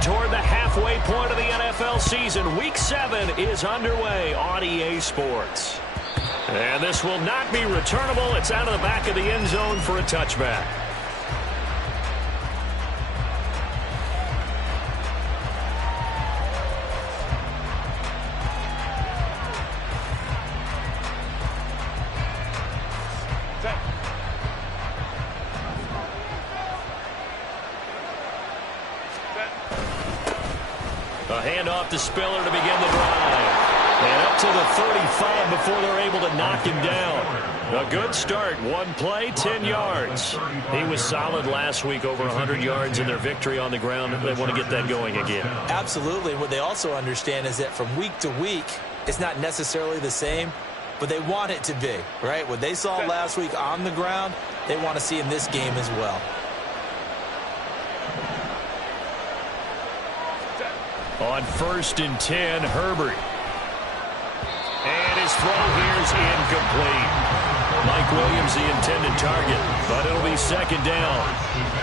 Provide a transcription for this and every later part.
Moving toward the halfway point of the NFL season, Week 7 is underway on EA Sports. And this will not be returnable. It's out of the back of the end zone for a touchback. A handoff to Spiller to begin the drive. And up to the 35 before they're able to knock him down. A good start. One play, 10 yards. He was solid last week, over 100 yards in their victory on the ground. They want to get that going again. Absolutely. What they also understand is that from week to week, it's not necessarily the same, but they want it to be, right? What they saw last week on the ground, they want to see in this game as well. On 1st and 10, Herbert. And his throw here is incomplete. Mike Williams, the intended target, but it'll be 2nd down.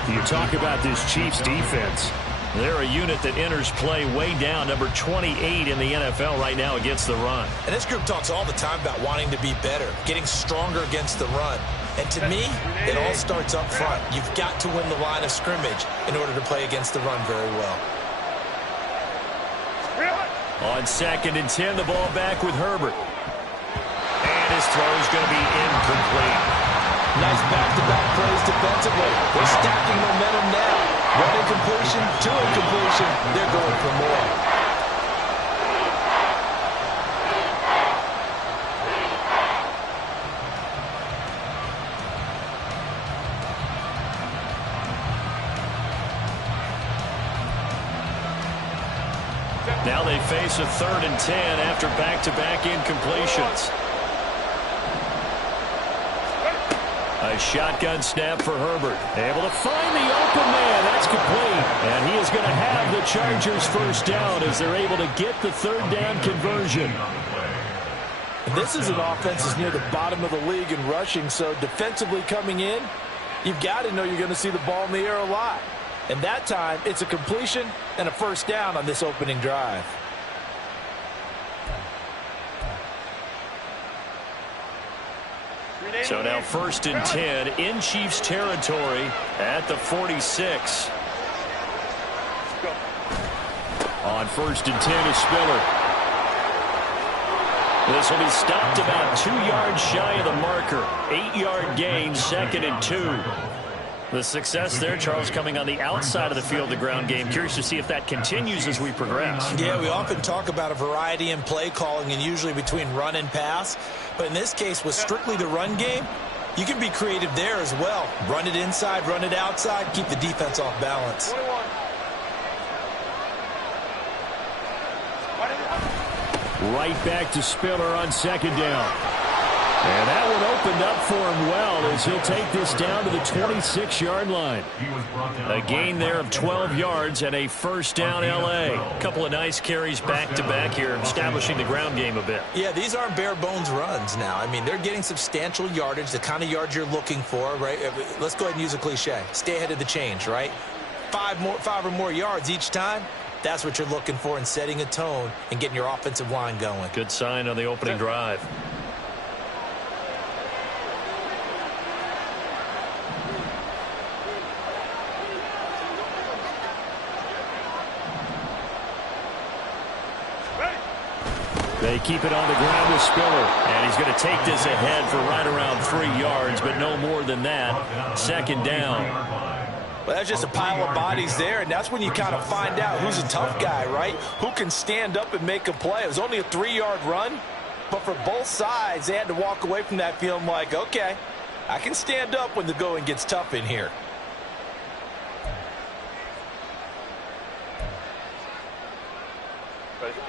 You talk about this Chiefs defense. They're a unit that enters play way down, number 28 in the NFL right now against the run. And this group talks all the time about wanting to be better, getting stronger against the run. And to me, it all starts up front. You've got to win the line of scrimmage in order to play against the run very well. On 2nd and 10, the ball back with Herbert. And his throw is going to be incomplete. Nice back-to-back plays defensively. They're stacking momentum now. One incompletion, 2 incompletion. They're going for more. Now they face a 3rd and 10 after back-to-back incompletions. A shotgun snap for Herbert. Able to find the open man. That's complete. And he is going to have the Chargers 1st down as they're able to get the 3rd down conversion. This is an offense that's near the bottom of the league in rushing, so defensively coming in, you've got to know you're going to see the ball in the air a lot. And that time, it's a completion and a 1st down on this opening drive. So now 1st and 10 in Chiefs territory at the 46. On 1st and 10 is Spiller. This will be stopped about 2 yards shy of the marker. 8-yard gain, 2nd and 2. The success there, Charles, coming on the outside of the field, the ground game. Curious to see if that continues as we progress. Yeah, we often talk about a variety in play calling and usually between run and pass. But in this case, with strictly the run game, you can be creative there as well. Run it inside, run it outside, keep the defense off balance. Right back to Spiller on 2nd down. And that one opened up for him well as he'll take this down to the 26-yard line. A gain there of 12 yards and a 1st down L.A. A couple of nice carries back-to-back here, establishing the ground game a bit. Yeah, these aren't bare-bones runs now. I mean, they're getting substantial yardage, the kind of yards you're looking for, right? Let's go ahead and use a cliche. Stay ahead of the change, right? 5 or more yards each time. That's what you're looking for in setting a tone and getting your offensive line going. Good sign on the opening drive. They keep it on the ground with Spiller. And he's going to take this ahead for right around 3 yards, but no more than that. 2nd down. Well, that's just a pile of bodies there, and that's when you kind of find out who's a tough guy, right? Who can stand up and make a play. It was only a 3-yard run, but for both sides, they had to walk away from that feeling like, okay, I can stand up when the going gets tough in here.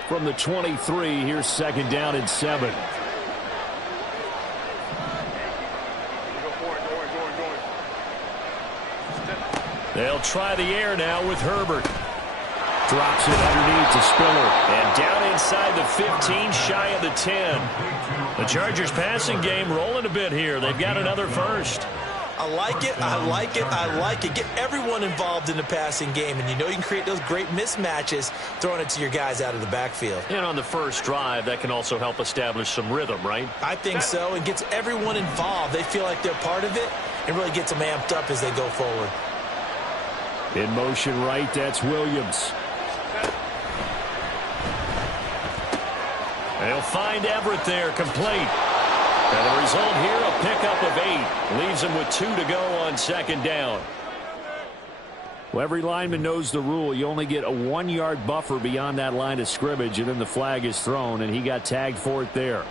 From the 23, here's 2nd down and 7. They'll try the air now with Herbert. Drops it underneath to Spiller. And down inside the 15, shy of the 10. The Chargers passing game rolling a bit here. They've got another 1st. I like it, I like it, I like it. Get everyone involved in the passing game, and you know you can create those great mismatches throwing it to your guys out of the backfield. And on the first drive, that can also help establish some rhythm, right? I think so, and gets everyone involved. They feel like they're part of it, and really gets them amped up as they go forward. In motion right, that's Williams. They'll find Everett there, complete. And the result here, a pickup of 8. Leaves them with 2 to go on second down. Well, every lineman knows the rule. You only get a 1-yard buffer beyond that line of scrimmage, and then the flag is thrown, and he got tagged for it there.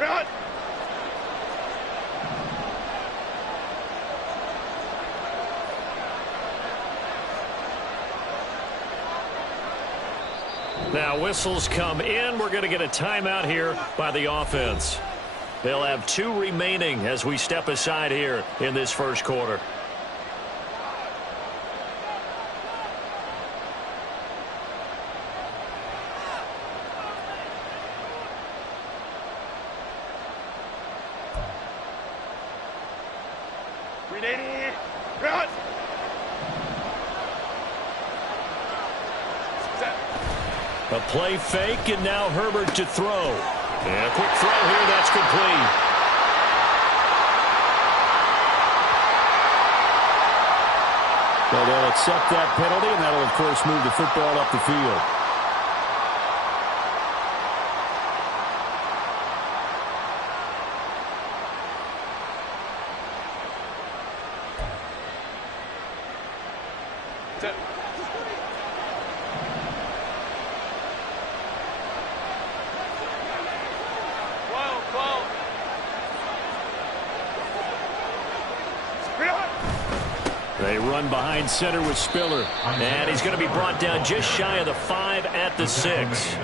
Run! Now whistles come in. We're going to get a timeout here by the offense. They'll have 2 remaining as we step aside here in this first quarter. Run! A play fake, and now Herbert to throw. And a quick throw here, that's complete. Well, they'll accept that penalty, and that'll, of course, move the football up the field. They run behind center with Spiller. And he's going to be brought down just shy of the 5 at the 6.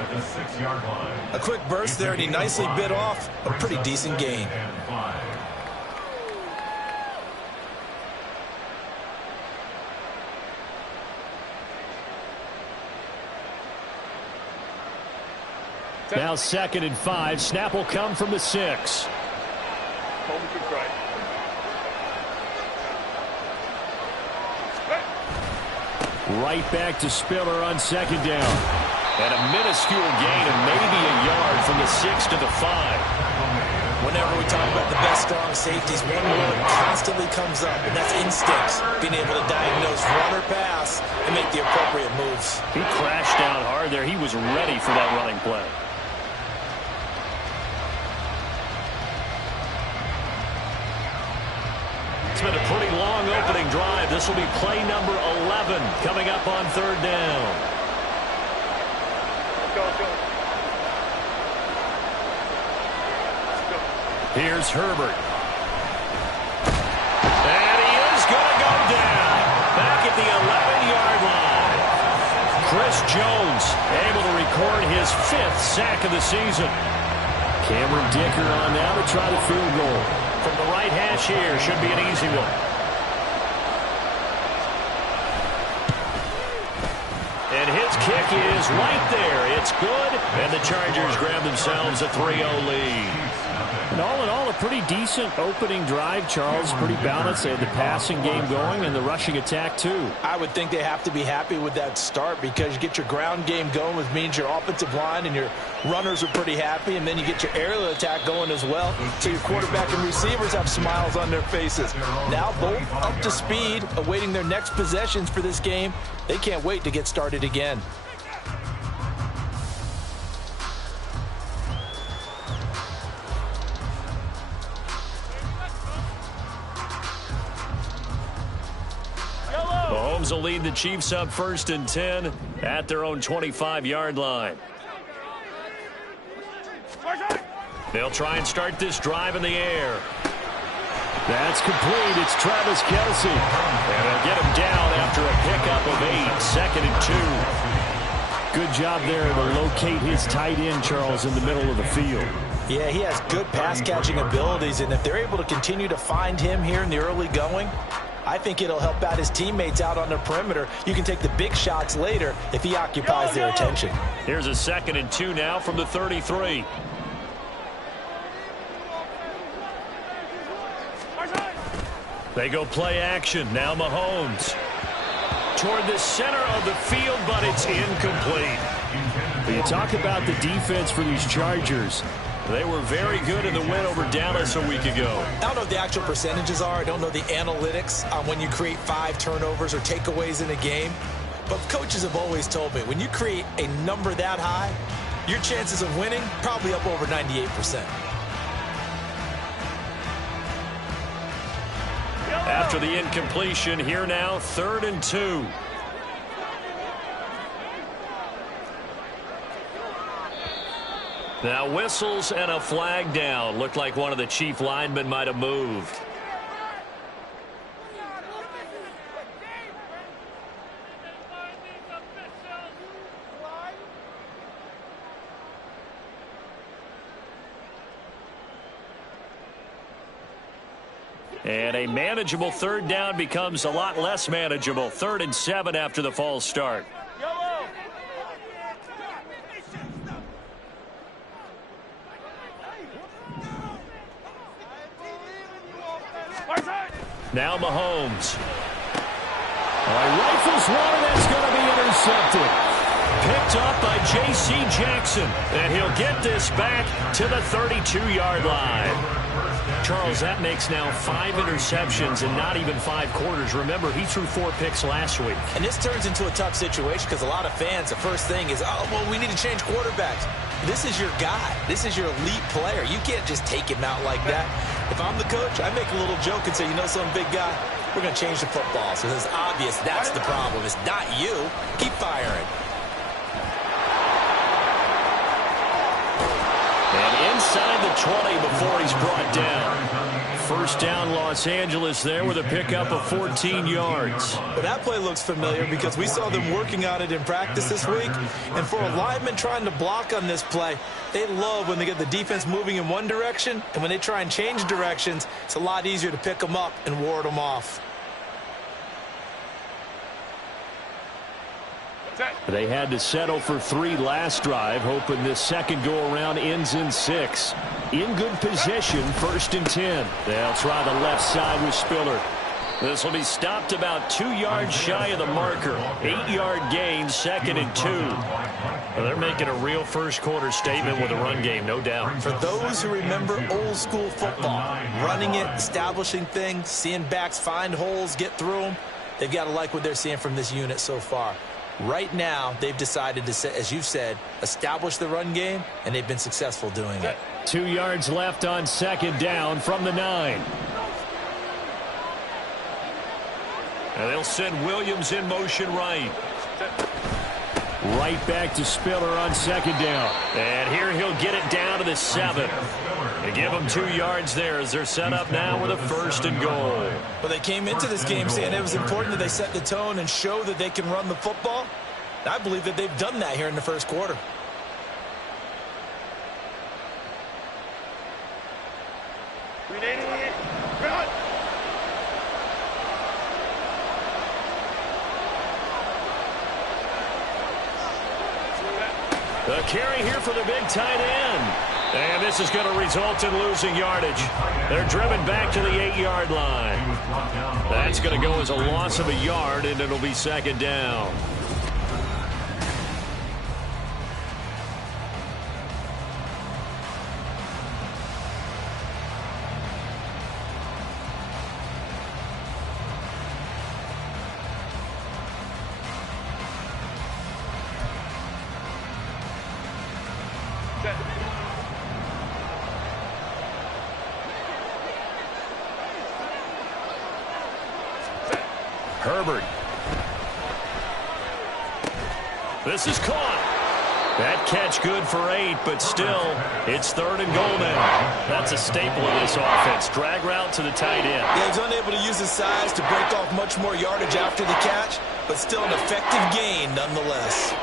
A quick burst there, and he nicely bit off a pretty decent gain. Now 2nd and 5. Snap will come from the 6. Right back to Spiller on 2nd down. And a minuscule gain of maybe a yard from the 6 to the 5. Whenever we talk about the best strong safeties, one word constantly comes up, and that's instincts. Being able to diagnose run or pass and make the appropriate moves. He crashed down hard there. He was ready for that running play. It's been a pretty long opening drive. This will be play number 11 coming up on 3rd down. Here's Herbert. And he is going to go down. Back at the 11-yard line. Chris Jones able to record his 5th sack of the season. Cameron Dicker on now to try the field goal. From the right hash here, should be an easy one. And his kick is right there. It's good, and the Chargers grab themselves a 3-0 lead. And all in all, a pretty decent opening drive, Charles. Pretty balanced. They had the passing game going and the rushing attack, too. I would think they have to be happy with that start because you get your ground game going, which means your offensive line and your runners are pretty happy, and then you get your aerial attack going as well. So your quarterback and receivers have smiles on their faces. Now both up to speed, awaiting their next possessions for this game. They can't wait to get started again. Mahomes will lead the Chiefs up 1st and 10 at their own 25-yard line. They'll try and start this drive in the air. That's complete. It's Travis Kelce. And they'll get him down after a pickup of 8. 2nd and 2. Good job there to locate his tight end, Charles, in the middle of the field. Yeah, he has good pass-catching abilities, and if they're able to continue to find him here in the early going, I think it'll help out his teammates out on the perimeter. You can take the big shots later if he occupies their attention. Here's a 2nd and 2 now from the 33. They go play action. Now Mahomes. Toward the center of the field, but it's incomplete. But you talk about the defense for these Chargers. They were very good in the win over Dallas a week ago. I don't know what the actual percentages are. I don't know the analytics on when you create 5 turnovers or takeaways in a game. But coaches have always told me, when you create a number that high, your chances of winning probably up over 98%. After the incompletion, here now, 3rd and 2. Now whistles and a flag down. Looked like one of the chief linemen might have moved. And a manageable 3rd down becomes a lot less manageable. 3rd and 7 after the false start. Now Mahomes. Rifles one, and that's going to be intercepted. Picked up by J.C. Jackson. And he'll get this back to the 32-yard line. Charles, that makes now 5 interceptions in not even 5 quarters. Remember, he threw 4 picks last week. And this turns into a tough situation because a lot of fans, the first thing is, oh, well, we need to change quarterbacks. This is your guy. This is your elite player. You can't just take him out like that. If I'm the coach, I make a little joke and say, you know some big guy, we're going to change the football. So it's obvious that's the problem. It's not you. Keep firing. And inside the 20 before he's brought down. 1st down, Los Angeles there with a pickup of 14 yards. Well, that play looks familiar because we saw them working on it in practice this week. And for a lineman trying to block on this play, they love when they get the defense moving in one direction. And when they try and change directions, it's a lot easier to pick them up and ward them off. They had to settle for 3 last drive, hoping this second go-around ends in 6. In good position, 1st and 10. They'll try the left side with Spiller. This will be stopped about 2 yards shy of the marker. 8-yard gain, 2nd and 2. Well, they're making a real first-quarter statement with a run game, no doubt. For those who remember old-school football, running it, establishing things, seeing backs find holes, get through them, they've got to like what they're seeing from this unit so far. Right now, they've decided to, as you said, establish the run game, and they've been successful doing it. 2 yards left on 2nd down from the 9. And they'll send Williams in motion right. Right back to Spiller on 2nd down. And here he'll get it down to the 7. They give them 2 yards there as they're set up now with a 1st and goal. Well, they came into this game saying it was important that they set the tone and show that they can run the football. And I believe that they've done that here in the 1st quarter. The carry here for the big tight end. And this is going to result in losing yardage. They're driven back to the 8-yard line. That's going to go as a loss of a yard, and it'll be 2nd down. Herbert. This is caught. That catch good for 8, but still, it's 3rd and goal now. That's a staple of this offense. Drag route to the tight end. Yeah, he's unable to use his size to break off much more yardage after the catch, but still an effective gain nonetheless.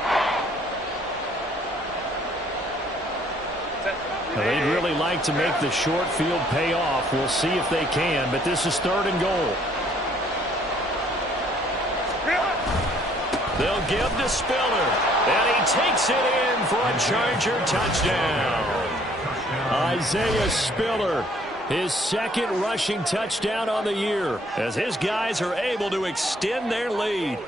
They'd really like to make the short field pay off. We'll see if they can, but this is 3rd and goal. They'll give to Spiller, and he takes it in for a Charger touchdown. Isaiah Spiller, his second rushing touchdown on the year, as his guys are able to extend their lead.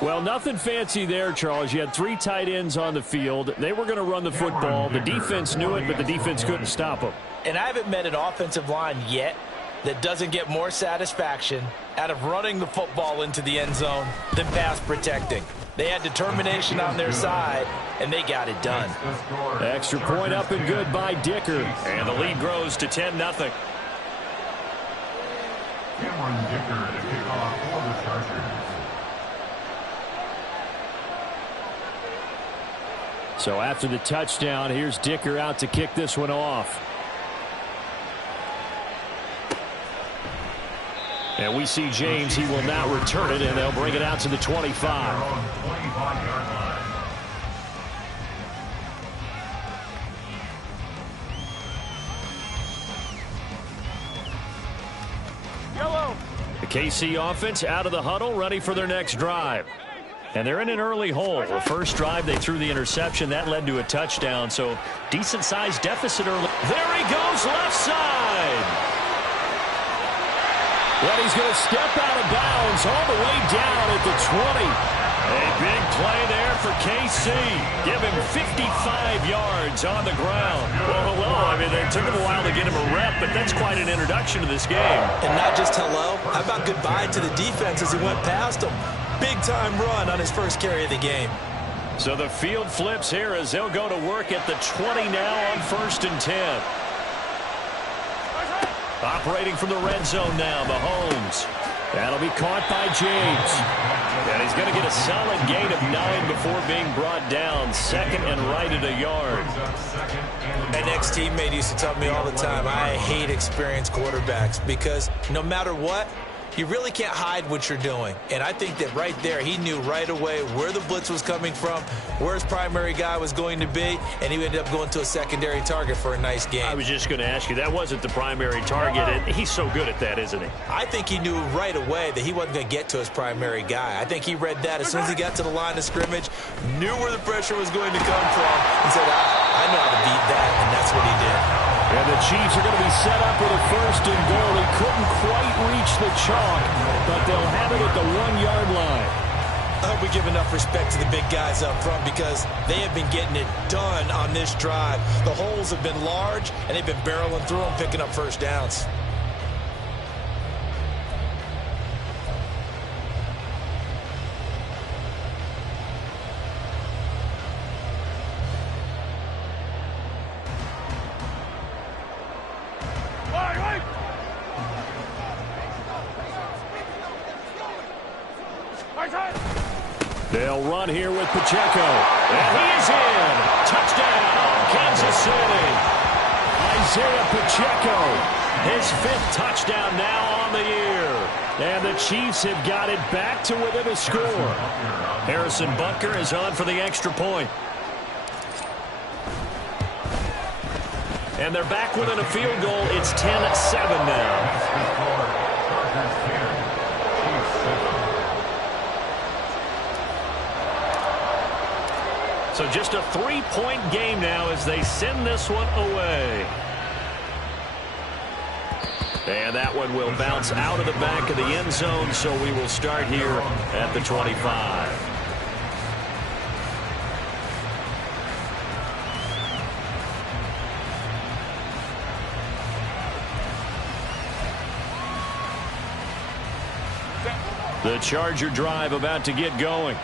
Well, nothing fancy there, Charles. You had 3 tight ends on the field. They were going to run the football. The defense knew it, but the defense couldn't stop them. And I haven't met an offensive line yet that doesn't get more satisfaction out of running the football into the end zone than pass protecting. They had determination on their side, and they got it done. Extra point up and good by Dicker. And the lead grows to 10-0. Cameron Dicker to kick off for the Chargers. So after the touchdown, here's Dicker out to kick this one off. And we see James. He will now return it, and they'll bring it out to the 25. Yellow. The KC offense out of the huddle, ready for their next drive. And they're in an early hole. The first drive, they threw the interception. That led to a touchdown, so decent-sized deficit early. There he goes, left side. Well, he's going to step out of bounds all the way down at the 20. A big play there for KC. Give him 55 yards on the ground. Well, hello. I mean, it took him a while to get him a rep, but that's quite an introduction to this game. And not just hello. How about goodbye to the defense as he went past him? Big-time run on his first carry of the game. So the field flips here as they'll go to work at the 20 now on 1st and 10. Operating from the red zone now, Mahomes. That'll be caught by James. And he's going to get a solid gain of 9 before being brought down. Second and right at a yard. An ex-teammate used to tell me all the time, I hate experienced quarterbacks because no matter what, you really can't hide what you're doing. And I think that right there, he knew right away where the blitz was coming from, where his primary guy was going to be, and he ended up going to a secondary target for a nice game. I was just going to ask you, that wasn't the primary target, and he's so good at that, isn't he? I think he knew right away that he wasn't going to get to his primary guy. I think he read that as soon as he got to the line of scrimmage, knew where the pressure was going to come from, and said, I know how to beat that, and that's what he did. And the Chiefs are going to be set up with a 1st and goal. He couldn't quite reach the chalk, but they'll have it at the 1-yard line. I hope we give enough respect to the big guys up front because they have been getting it done on this drive. The holes have been large, and they've been barreling through them, picking up first downs. They'll run here with Pacheco. And he is in. Touchdown, Kansas City. Isaiah Pacheco, his 5th touchdown now on the year. And the Chiefs have got it back to within a score. Harrison Butker is on for the extra point. And they're back within a field goal. It's 10-7 now. So just a 3-point game now as they send this one away. And that one will bounce out of the back of the end zone, so we will start here at the 25. The Charger drive about to get going.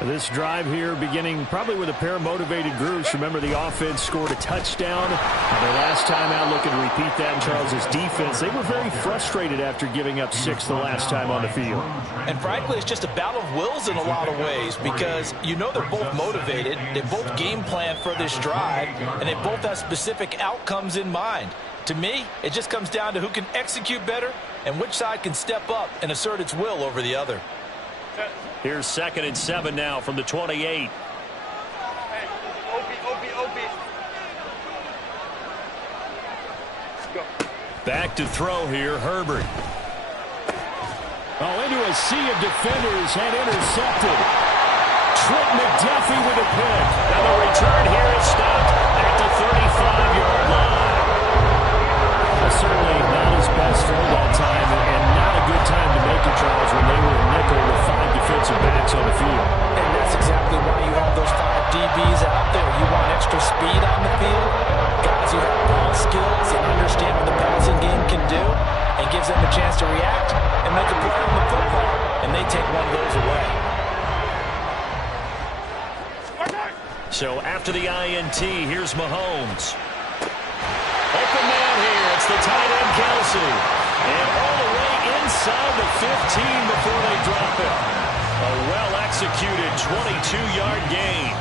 This drive here beginning probably with a pair of motivated groups. Remember, the offense scored a touchdown. Their last time out, looking to repeat that in Charles's defense. They were very frustrated after giving up 6 the last time on the field. And frankly, it's just a battle of wills in a lot of ways because you know they're both motivated. They both game plan for this drive, and they both have specific outcomes in mind. To me, it just comes down to who can execute better and which side can step up and assert its will over the other. Here's 2nd and 7 now from the 28. Hey, OP. Go. Back to throw here, Herbert. Oh, into a sea of defenders and intercepted. Trent McDuffie with a pick. And the return here is stopped at the 35-yard line. Certainly not his best throw that time, and not a good time to make it, Charles, when they were in nickel with 5 defensive backs on the field. And that's exactly why you have those 5 DBs out there. You want extra speed on the field, guys who have ball skills and understand what the passing game can do, and gives them a chance to react and make a play on the football. And they take one of those away. So after the INT, here's Mahomes. Open man here. It's the tight end, Kelsey. And all the way inside the 15 before they drop it. A well-executed 22-yard gain.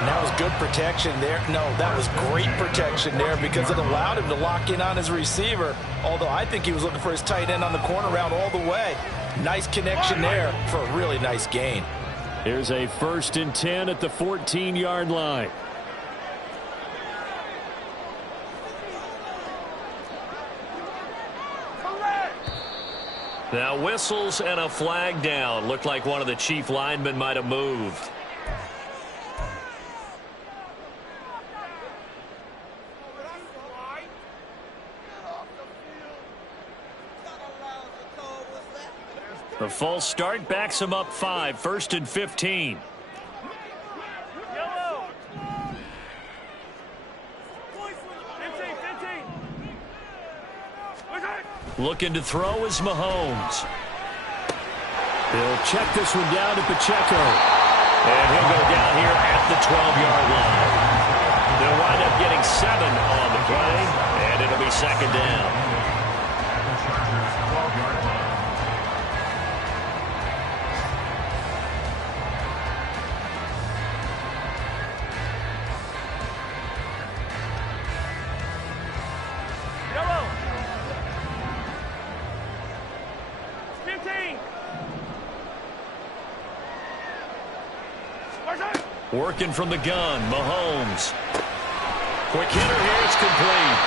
And that was good protection there. No, that was great protection there because it allowed him to lock in on his receiver. Although I think he was looking for his tight end on the corner route all the way. Nice connection there for a really nice gain. Here's a 1st and 10 at the 14-yard line. Now whistles and a flag down. Looked like one of the chief linemen might have moved. The false start backs him up 5, 1st and 15. Looking to throw is Mahomes. He'll check this one down to Pacheco. And he'll go down here at the 12-yard line. They'll wind up getting 7 on the play, and it'll be 2nd down. Working from the gun, Mahomes. Quick hitter here, it's complete.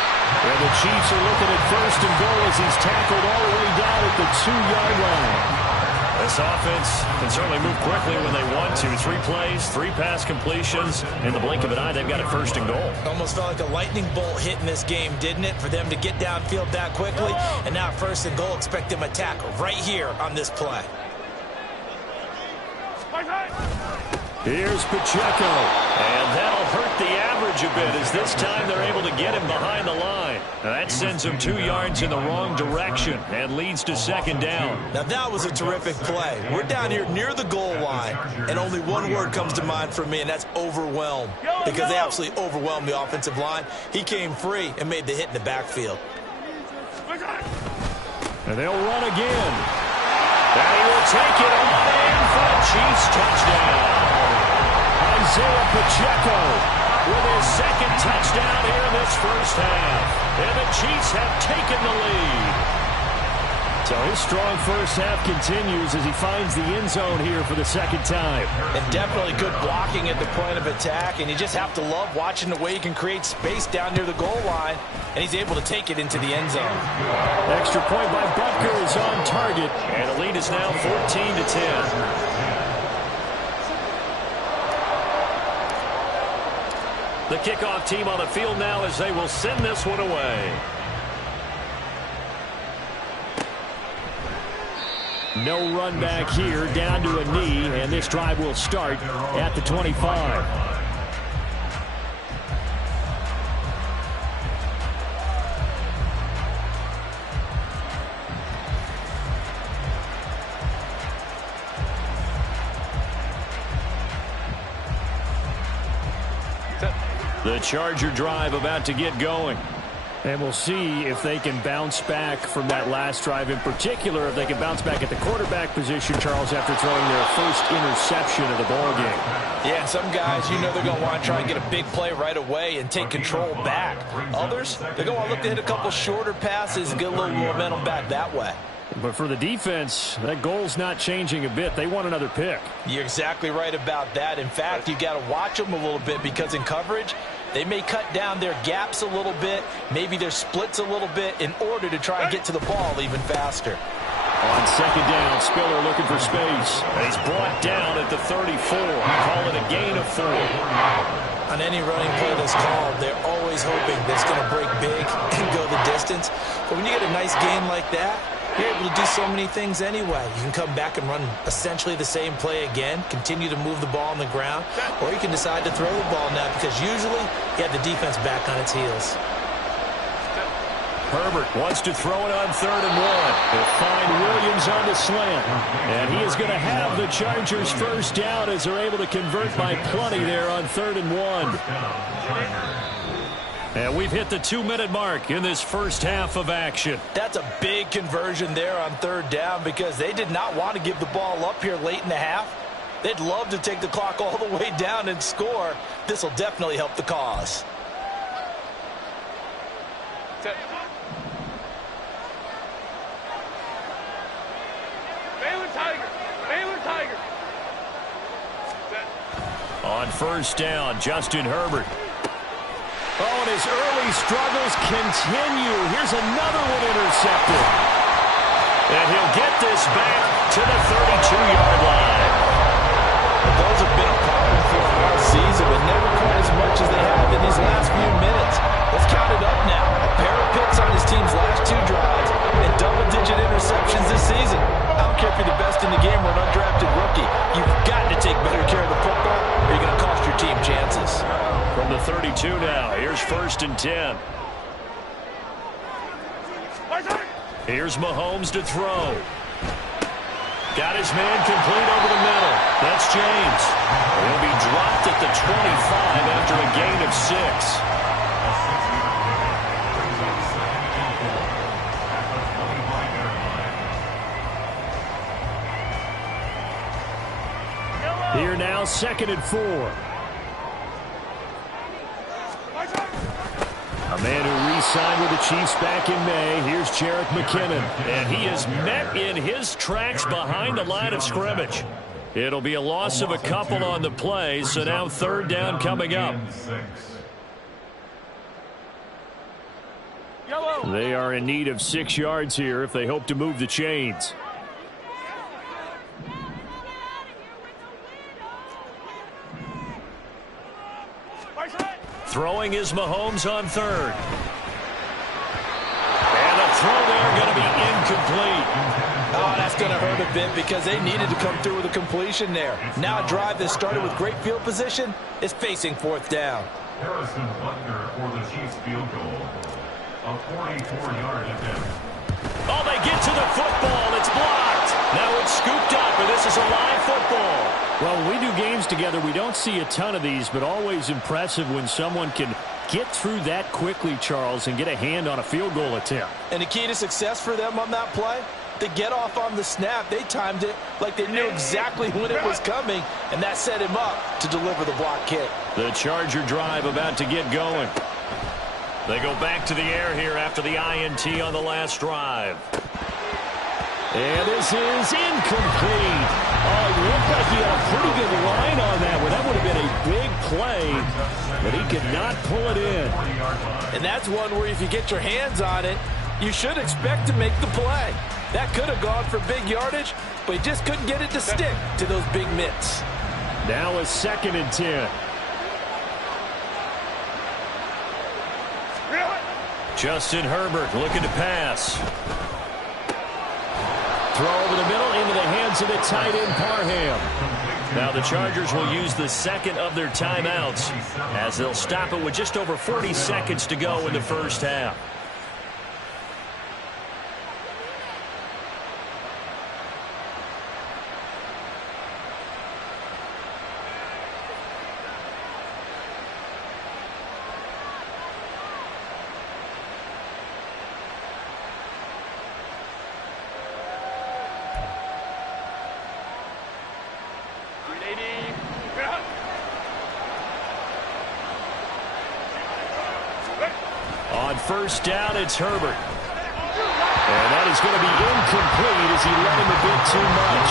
And the Chiefs are looking at 1st and goal as he's tackled all the way down at the 2-yard line. This offense can certainly move quickly when they want to. 3 plays, 3 pass completions. In the blink of an eye, they've got it 1st and goal. Almost felt like a lightning bolt hit in this game, didn't it? For them to get downfield that quickly. And now 1st and goal, expect them to tackle right here on this play. Here's Pacheco, and that'll hurt the average a bit as this time they're able to get him behind the line. Now that sends him 2 yards in the wrong direction and leads to 2nd down. Now that was a terrific play. We're down here near the goal line, and only one word comes to mind for me, and that's overwhelmed, because they absolutely overwhelmed the offensive line. He came free and made the hit in the backfield. And they'll run again. And he will take it on in for a Chiefs touchdown. Isaiah Pacheco with his 2nd touchdown here in this 1st half. And the Chiefs have taken the lead. So his strong 1st half continues as he finds the end zone here for the 2nd time. And definitely good blocking at the point of attack. And you just have to love watching the way he can create space down near the goal line. And he's able to take it into the end zone. Extra point by Butker is on target. And the lead is now 14-10. The kickoff team on the field now as they will send this one away. No run back here, down to a knee, and this drive will start at the 25. The Charger drive about to get going. And we'll see if they can bounce back from that last drive. In particular, if they can bounce back at the quarterback position, Charles, after throwing their 1st interception of the ballgame. Yeah, some guys, you know they're going to want to try and get a big play right away and take control back. Others, they're going to want to look to hit a couple shorter passes and get a little momentum back that way. But for the defense, that goal's not changing a bit. They want another pick. You're exactly right about that. In fact, you got to watch them a little bit because in coverage, they may cut down their gaps a little bit, maybe their splits a little bit in order to try and get to the ball even faster. On second down, Spiller looking for space. And he's brought down at the 34. Call it a gain of 4. On any running play that's called, they're always hoping that it's going to break big and go the distance. But when you get a nice gain like that, you're able to do so many things anyway. You can come back and run essentially the same play again, continue to move the ball on the ground, or you can decide to throw the ball now because usually you have the defense back on its heels. Herbert wants to throw it on 3rd and 1. He'll find Williams on the slant. And he is going to have the Chargers first down as they're able to convert by plenty there on 3rd and 1. And we've hit the 2-minute mark in this first half of action. That's a big conversion there on 3rd down because they did not want to give the ball up here late in the half. They'd love to take the clock all the way down and score. This will definitely help the cause. On first down, Justin Herbert. Oh, and his early struggles continue. Here's another one intercepted. And he'll get this back to the 32-yard line. Those have been a problem for him all season, but never quite as much as they have in these last few minutes. Let's count it up now. A pair of picks on his team's last 2 drives and double-digit interceptions this season. I don't care if you're the best in the game or an undrafted rookie. You've got to take better care of the football or you're going to cost your team chances. From the 32 now, here's 1st and 10. Here's Mahomes to throw. Got his man complete over the middle. That's James. He'll be dropped at the 25 after a gain of 6. Here now, 2nd and 4. A man who re-signed with the Chiefs back in May. Here's Jerick McKinnon. And he is met in his tracks behind the line of scrimmage. It'll be a loss of a couple on the play, so now 3rd down coming up. They are in need of 6 yards here if they hope to move the chains. Throwing is Mahomes on 3rd. And a throw there going to be incomplete. Oh, that's going to hurt a bit because they needed to come through with a completion there. Now a drive that started with great field position is facing 4th down. Harrison Butker for the Chiefs field goal. A 44-yard attempt. Oh, they get to the football. It's blocked. Now it's scooped up, and this is a live football. Well, when we do games together, we don't see a ton of these, but always impressive when someone can get through that quickly, Charles, and get a hand on a field goal attempt. And the key to success for them on that play, they get off on the snap. They timed it like they knew exactly when it was coming, and that set him up to deliver the block kick. The Charger drive about to get going. They go back to the air here after the INT on the last drive. And this is incomplete. Oh, it looked like he had a pretty good line on that one. That would have been a big play, but he could not pull it in. And that's one where if you get your hands on it, you should expect to make the play. That could have gone for big yardage, but he just couldn't get it to stick to those big mitts. Now a 2nd and 10. Justin Herbert looking to pass. Throw over the middle into the hands of the tight end Parham. Now the Chargers will use the 2nd of their timeouts as they'll stop it with just over 40 seconds to go in the first half. On first down, it's Herbert. And that is going to be incomplete as he let him a bit too much.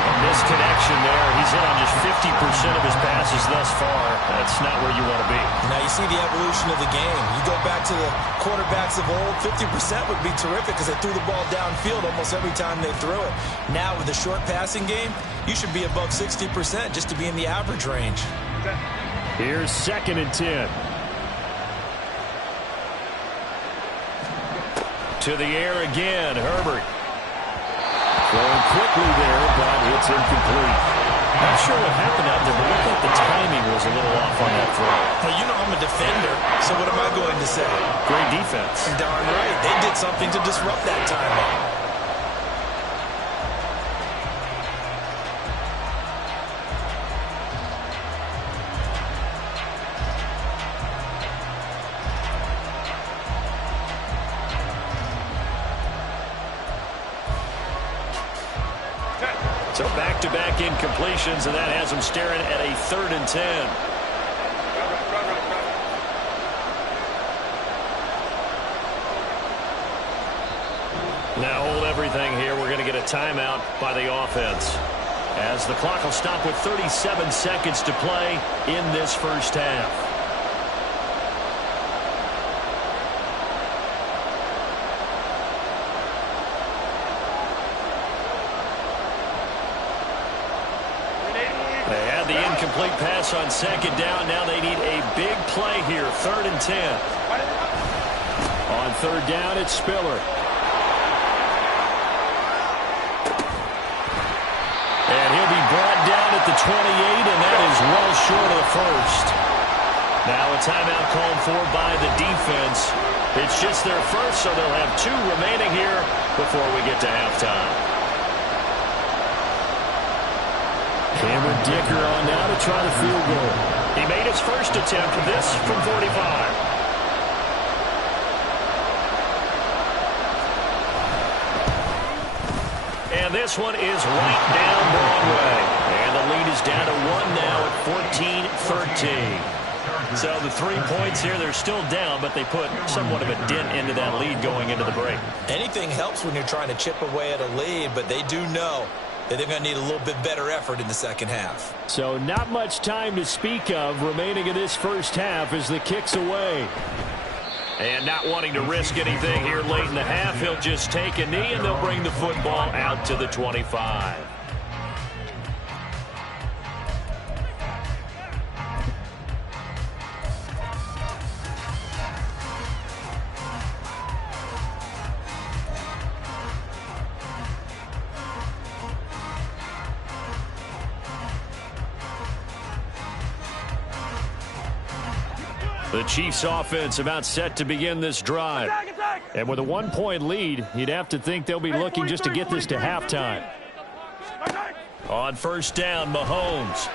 A misconnection there. He's hit on just 50% of his passes thus far. That's not where you want to be. Now you see the evolution of the game. You go back to the quarterbacks of old, 50% would be terrific because they threw the ball downfield almost every time they threw it. Now with the short passing game, you should be above 60% just to be in the average range. Here's 2nd and 10. To the air again, Herbert. Throwing quickly there, but it's incomplete. Not sure what happened out there, but it looked like the timing was a little off on that throw. Well, you know I'm a defender, so what am I going to say? Great defense. Darn right. They did something to disrupt that timing. So back-to-back incompletions, and that has them staring at a 3rd and 10. Now hold everything here. We're going to get a timeout by the offense, as the clock will stop with 37 seconds to play in this first half. They had the incomplete pass on 2nd down. Now they need a big play here. 3rd and 10. On 3rd down, it's Spiller. And he'll be brought down at the 28, and that is well short of the first. Now a timeout called for by the defense. It's just their first, so they'll have 2 remaining here before we get to halftime. Cameron Dicker on now to try the field goal. He made his first attempt, this from 45. And this one is right down Broadway. And the lead is down to 1 now at 14-13. So the 3 points here, they're still down, but they put somewhat of a dent into that lead going into the break. Anything helps when you're trying to chip away at a lead, but they do know that they're going to need a little bit better effort in the second half. So not much time to speak of remaining in this first half as the kick's away. And not wanting to risk anything here late in the half, he'll just take a knee and they'll bring the football out to the 25. The Chiefs offense about set to begin this drive. And with a 1-point lead, you'd have to think they'll be looking just to get this to halftime. On 1st down, Mahomes.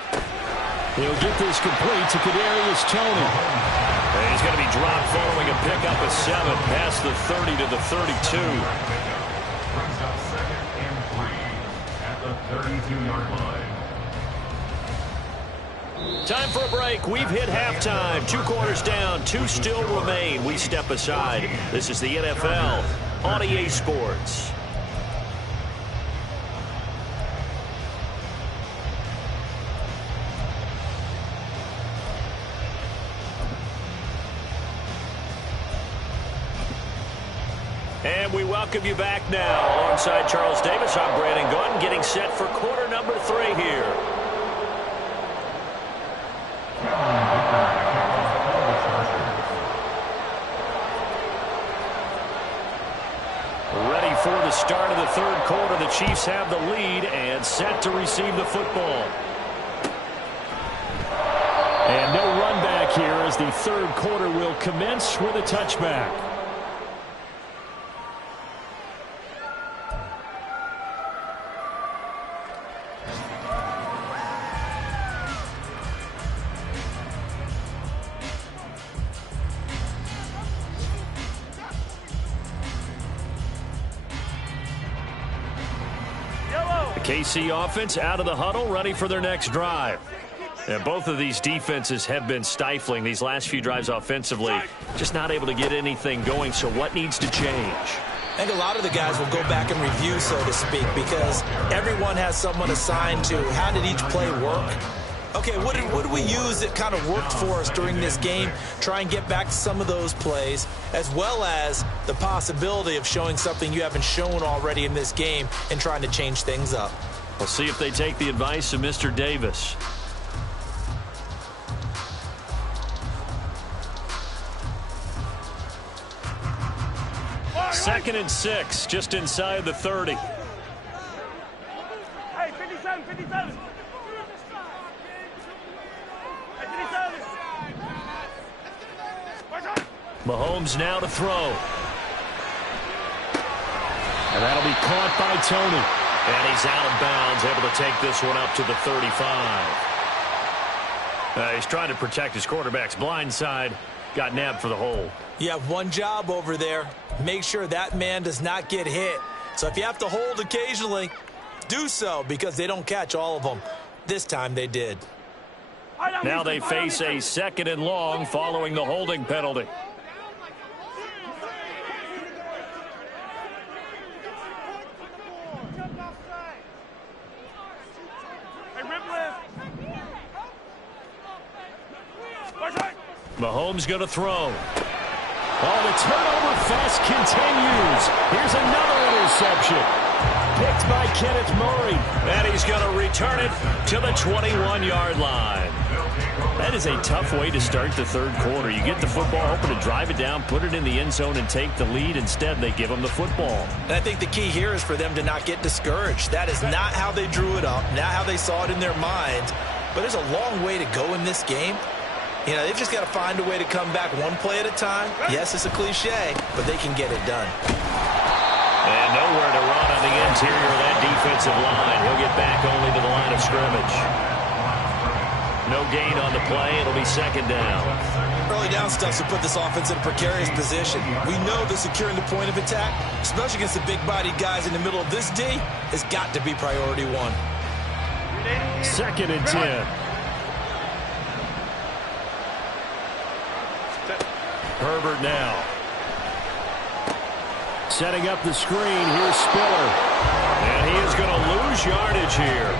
He'll get this complete to Kadarius Toney. And he's going to be dropped following a pickup of 7 past the 30 to the 32. Brings up 2nd and 3 at the 32-yard line. Time for a break. We've hit halftime. 2 quarters down. 2 still remain. We step aside. This is the NFL on EA Sports. And we welcome you back now. Alongside Charles Davis, I'm Brandon Gunn, getting set for quarter number 3 here. Ready for the start of the 3rd quarter. The Chiefs have the lead and set to receive the football. And no run back here as the 3rd quarter will commence with a touchback. KC offense out of the huddle, ready for their next drive. And both of these defenses have been stifling these last few drives offensively. Just not able to get anything going, so what needs to change? I think a lot of the guys will go back and review, so to speak, because everyone has someone assigned to how did each play work. Okay, what did we use that kind of worked for us during this game? Try and get back to some of those plays, as well as the possibility of showing something you haven't shown already in this game and trying to change things up. We'll see if they take the advice of Mr. Davis. Second and 6, just inside the 30. Hey, 57, 57. Mahomes now to throw. And that'll be caught by Tony. And he's out of bounds, able to take this one up to the 35. He's trying to protect his quarterback's blind side. Got nabbed for the hole. You have one job over there. Make sure that man does not get hit. So if you have to hold occasionally, do so, because they don't catch all of them. This time they did. Now they face a second and long following the holding penalty. Mahomes going to throw. Oh, the turnover fest continues. Here's another interception. Picked by Kenneth Murray. And he's going to return it to the 21-yard line. That is a tough way to start the third quarter. You get the football, hoping to drive it down, put it in the end zone, and take the lead. Instead, they give them the football. And I think the key here is for them to not get discouraged. That is not how they drew it up, not how they saw it in their minds. But there's a long way to go in this game. You know, they've just got to find a way to come back one play at a time. Yes, it's a cliche, but they can get it done. And nowhere to run on the interior of that defensive line. He'll get back only to the line of scrimmage. No gain on the play. It'll be second down. Early down stuff to put this offense in a precarious position. We know that securing the point of attack, especially against the big-bodied guys in the middle of this D, has got to be priority one. Second and 10. Herbert now. Setting up the screen. Here's Spiller. And he is going to lose yardage here.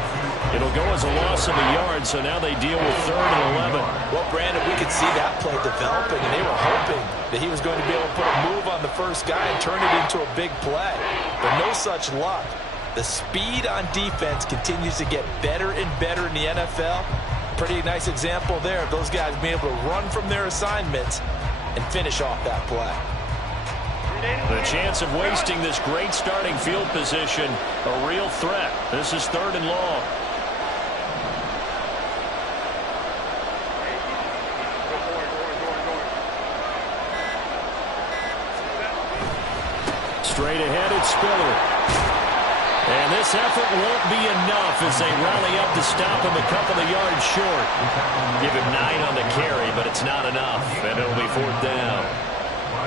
It'll go as a loss of a yard, so now they deal with 3rd and 11. Well, Brandon, we could see that play developing, and they were hoping that he was going to be able to put a move on the first guy and turn it into a big play. But no such luck. The speed on defense continues to get better and better in the NFL. Pretty nice example there of those guys being able to run from their assignments and finish off that play. The chance of wasting this great starting field position, a real threat. This is 3rd and long. Straight ahead, it's Spiller. And this effort won't be enough as they rally up to stop him a couple of yards short. Give him 9 on the carry, but it's not enough, and it'll be 4th down.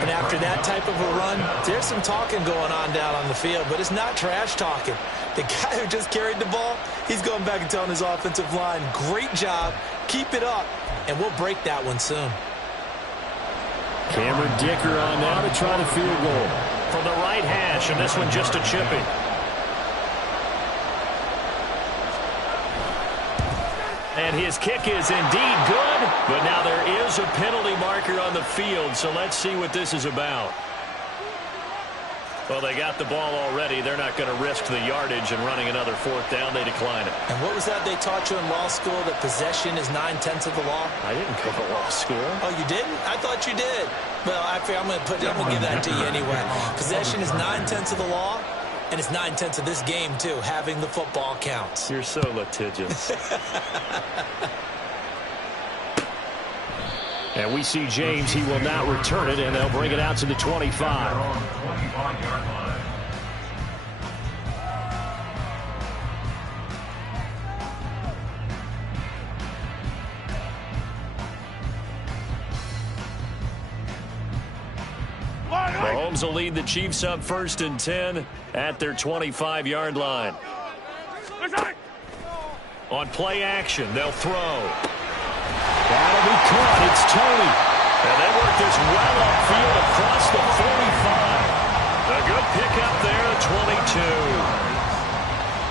And after that type of a run, there's some talking going on down on the field, but it's not trash talking. The guy who just carried the ball, he's going back and telling his offensive line, great job, keep it up, and we'll break that one soon. Cameron Dicker on now to try the field goal. From the right hash, and this one just a chipping. And his kick is indeed good, but now there is a penalty marker on the field, so let's see what this is about. Well, they got the ball already. They're not going to risk the yardage and running another 4th down. They decline it. And what was that they taught you in law school, that possession is 9/10 of the law? I didn't go to law school. Oh, you didn't? I thought you did. Well, I'm going to give that to you anyway. Possession is 9/10 of the law, and it's 9/10 of this game, too. Having the football counts. You're so litigious. And we see James. He will not return it, and they'll bring it out to the 25. Mahomes will lead the Chiefs up 1st and 10 at their 25-yard line. On play action, they'll throw. That'll be caught. It's Tony. And they work this well upfield across the 45. A good pickup there at 22.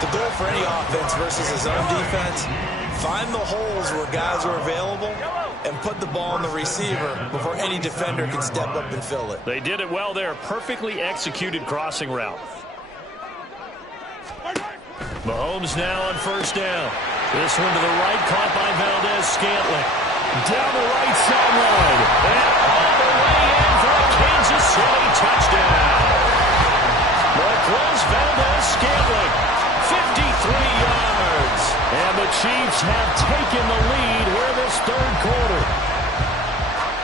The goal for any offense versus his own defense, find the holes where guys are available and put the ball on the receiver before any defender can step up and fill it. They did it well there. Perfectly executed crossing route. Mahomes now on first down. This one to the right, caught by Valdez-Scantling. Down the right sideline. And all the way in for a Kansas City touchdown. Marquez Valdez-Scantling, 53 yards. And the Chiefs have taken the lead here in this third quarter.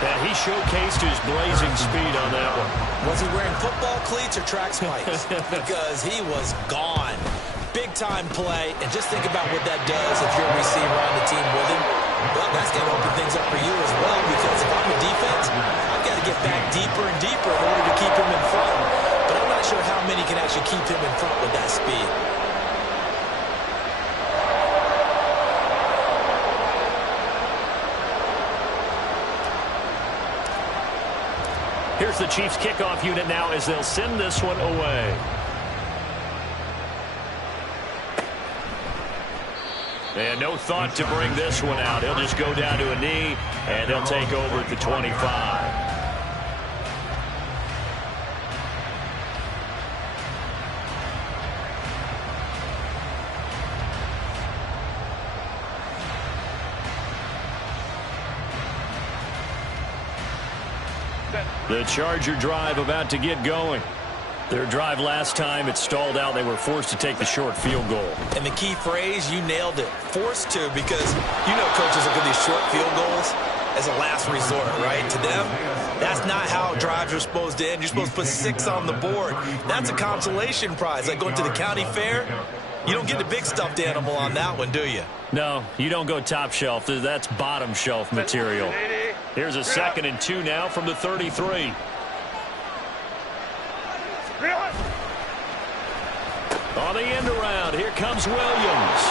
And he showcased his blazing speed on that one. Was he wearing football cleats or track spikes? Because he was gone. Big-time play, and just think about what that does if you're a receiver on the team with him. Well, that's going to open things up for you as well, because if I'm a defense, I've got to get back deeper and deeper in order to keep him in front. But I'm not sure how many can actually keep him in front with that speed. Here's the Chiefs kickoff unit now as they'll send this one away. And no thought to bring this one out. He'll just go down to a knee, and they'll take over at the 25. The Charger drive about to get going. Their drive last time, it stalled out. They were forced to take the short field goal. And the key phrase, you nailed it. Forced to, because you know coaches look at these short field goals as a last resort, right? To them, that's not how drives are supposed to end. You're supposed to put 6 on the board. That's a consolation prize. Like going to the county fair, you don't get the big stuffed animal on that one, do you? No, you don't go top shelf. That's bottom shelf material. Here's a 2nd and 2 now from the 33. On the end around, here comes Williams.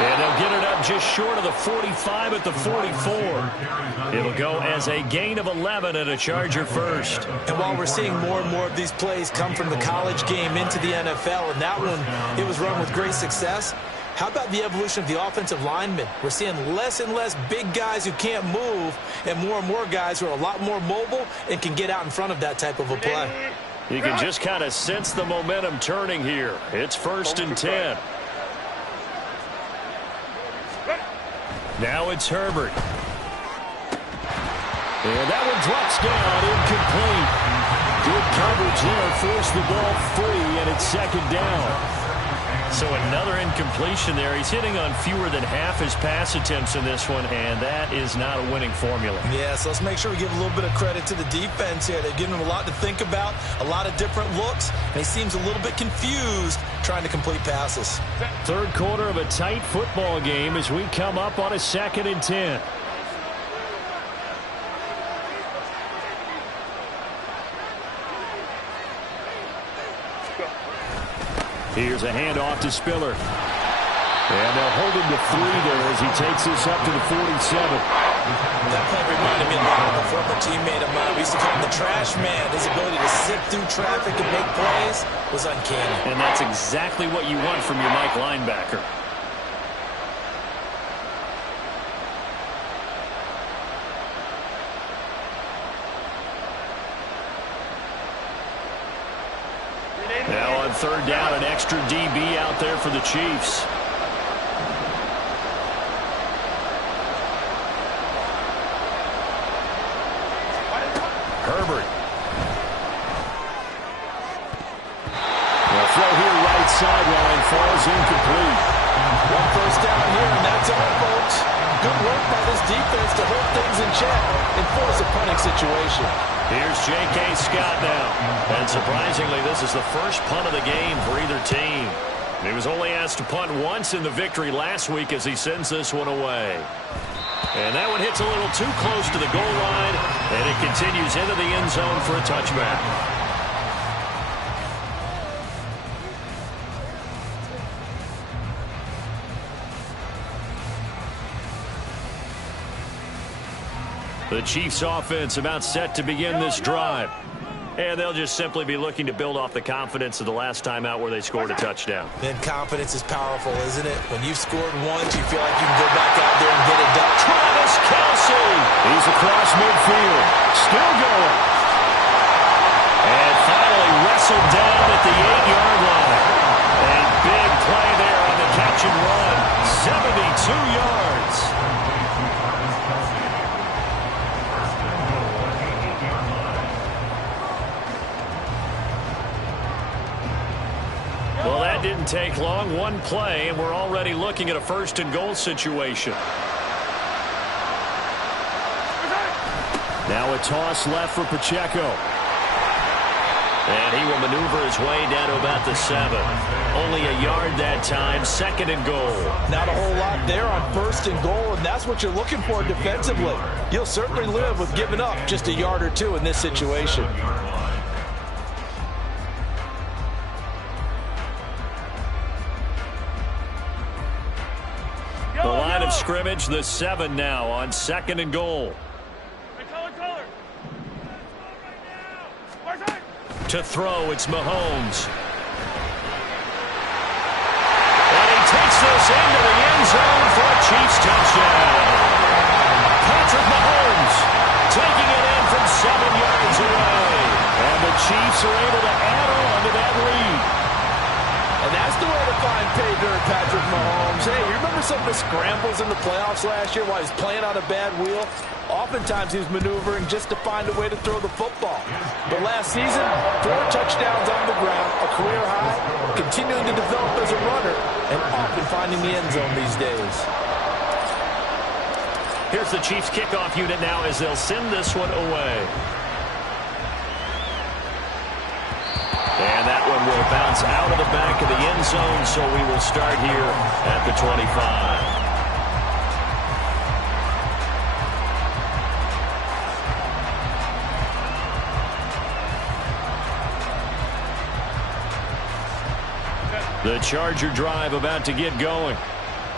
And they'll get it up just short of the 45 at the 44. It'll go as a gain of 11 and a Charger first. And while we're seeing more and more of these plays come from the college game into the NFL, and that one, it was run with great success, how about the evolution of the offensive linemen? We're seeing less and less big guys who can't move and more guys who are a lot more mobile and can get out in front of that type of a play. You can just kind of sense the momentum turning here. It's 1st and 10. Now it's Herbert. And that one drops down, incomplete. Good coverage there, forced the ball free, and it's 2nd down. So another incompletion there. He's hitting on fewer than half his pass attempts in this one, and that is not a winning formula. Yeah, so let's make sure we give a little bit of credit to the defense here. They've given him a lot to think about, a lot of different looks, and he seems a little bit confused trying to complete passes. Third quarter of a tight football game as we come up on a 2nd and 10. Here's a handoff to Spiller. And they'll hold him to 3 there as he takes this up to the 47. That play reminded me a lot of a former teammate of mine. We used to call him the trash man. His ability to sift through traffic and make plays was uncanny. And that's exactly what you want from your Mike linebacker. Now on 3rd down, an extra DB out there for the Chiefs. Herbert. The throw here right sideline falls incomplete. 1 first down here, and that's all, folks. Good work by this defense to hold things in check and force a punting situation. Here's J.K. Scott now. And surprisingly, this is the first punt of the game for either team. He was only asked to punt once in the victory last week as he sends this one away. And that one hits a little too close to the goal line, and it continues into the end zone for a touchback. The Chiefs offense about set to begin this drive. And they'll just simply be looking to build off the confidence of the last time out where they scored a touchdown. And confidence is powerful, isn't it? When you've scored once, you feel like you can go back out there and get it done. Travis Kelce. He's across midfield. Still going. And finally wrestled down at the 8-yard line. A big play there on the catch and run. 72 yards. Well, that didn't take long. One play, and we're already looking at a first-and-goal situation. Now a toss left for Pacheco. And he will maneuver his way down to about the 7. Only a yard that time, second and goal. Not a whole lot there on first and goal, and that's what you're looking for defensively. You'll certainly live with giving up just a yard or two in this situation. The line of scrimmage, the 7 now on second and goal. To throw, it's Mahomes. And he takes this into the end zone for a Chiefs touchdown. Patrick Mahomes taking it in from 7 yards away. And the Chiefs are able to add on to that lead. And that's the way to find pay dirt, Patrick Mahomes. Hey, you remember some of the scrambles in the playoffs last year while he's playing on a bad wheel? Oftentimes he was maneuvering just to find a way to throw the football. But last season, 4 touchdowns on the ground, a career high, continuing to develop as a runner, and often finding the end zone these days. Here's the Chiefs kickoff unit now as they'll send this one away. And that one will bounce out of the back of the end zone, so we will start here at the 25. The Charger drive about to get going.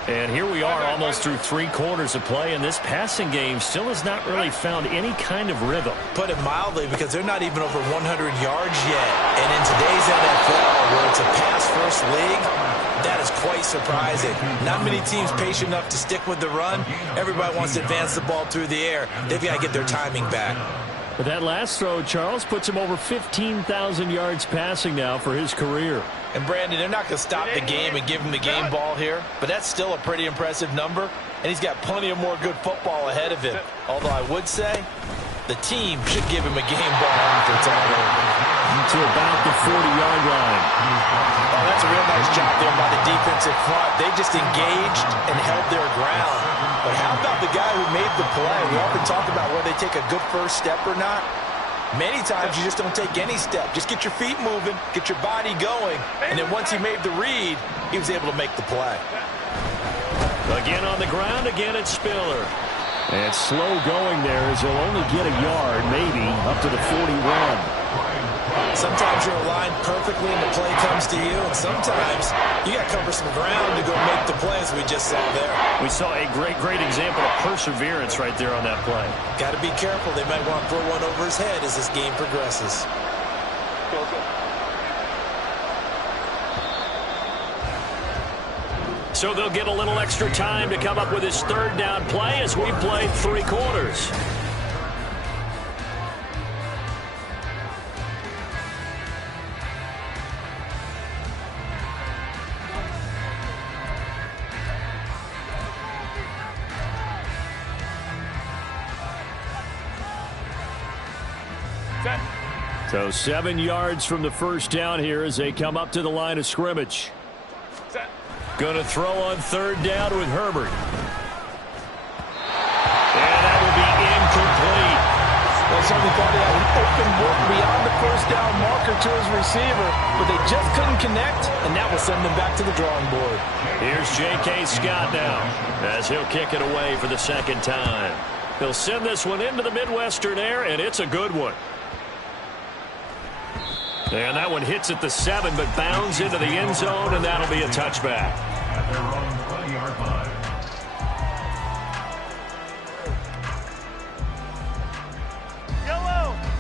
And here we are almost through 3 quarters of play, and this passing game still has not really found any kind of rhythm. Put it mildly, because they're not even over 100 yards yet. And in today's NFL, where it's a pass-first league, that is quite surprising. Not many teams patient enough to stick with the run. Everybody wants to advance the ball through the air. They've got to get their timing back. But that last throw, Charles, puts him over 15,000 yards passing now for his career. And, Brandon, they're not going to stop the game and give him the game ball here, but that's still a pretty impressive number, and he's got plenty of more good football ahead of him. Although I would say the team should give him a game ball after it's all over. To about the 40-yard line. Oh, that's a real nice job there by the defensive front. They just engaged and held their ground. But how about the guy who made the play? We often talk about whether they take a good first step or not. Many times you just don't take any step. Just get your feet moving, get your body going, and then once he made the read, he was able to make the play. Again on the ground, again it's Spiller. And slow going there as he'll only get a yard, maybe, up to the 41. Sometimes you're aligned perfectly and the play comes to you, and sometimes you got to cover some ground to go make the plays we just saw there. We saw a great example of perseverance right there on that play. Got to be careful. They might want to throw one over his head as this game progresses. So they'll get a little extra time to come up with his 3rd down play as we've played 3 quarters. So 7 yards from the first down here as they come up to the line of scrimmage. Going to throw on 3rd down with Herbert. And that will be incomplete. Well, certainly thought he had an open look beyond the first down marker to his receiver, but they just couldn't connect, and that will send them back to the drawing board. Here's J.K. Scott now as he'll kick it away for the 2nd time. He'll send this one into the Midwestern air, and it's a good one. And that one hits at the 7, but bounds into the end zone, and that'll be a touchback. At their own 20-yard line.